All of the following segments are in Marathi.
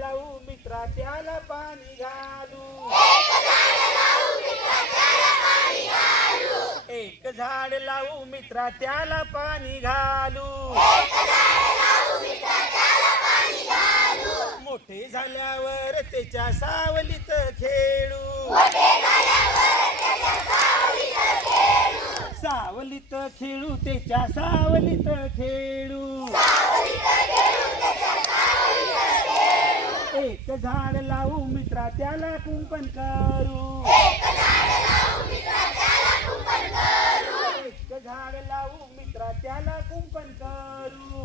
लावू मित्रा त्याला पाणी घालू. एक झाड लावू मित्रा त्याला पाणी घालू. मोठे झाल्यावर त्याच्या सावलीत खेळू. सावलीत खेळू त्याच्या सावलीत खेळू एक झाड लावू मित्रा त्याला कुंपण करू. एक झाड लावू मित्रा त्याला कुंपण करू.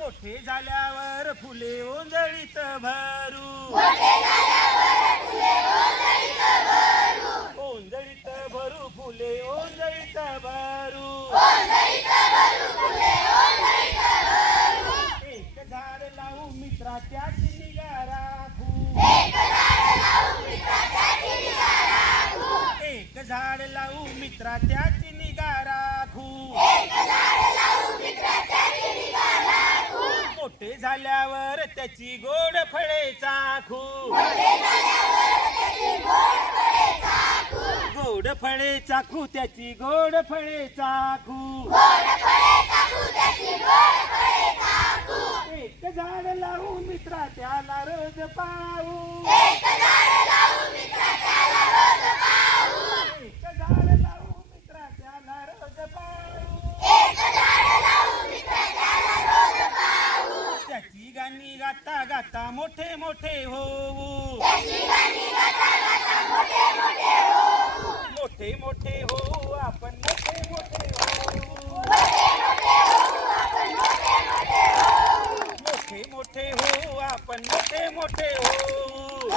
मोठे झाल्यावर फुले ओंजळीत भरू ओंजळीत भरू फुले ओंजळीत भरू एक झाड लावू मित्रा त्याची निगा राखू एक झाड लावू मित्रा त्याची निगा राखू मोठे झाल्यावर त्याची गोड फळे चाखू. गोड फळे चाखू त्याची गोड फळे चाखू एक झाड लावू मित्रा त्याला रोज पाहू एक झाड लावू मित्रा त्याला रोज पाहू त्याची गाणी गाता गाता मोठे मोठे होऊ. मोठे मोठे होऊ आपण मोठे मोठे होऊ मोठे मोठे होऊ आपण मोठे मोठे होऊ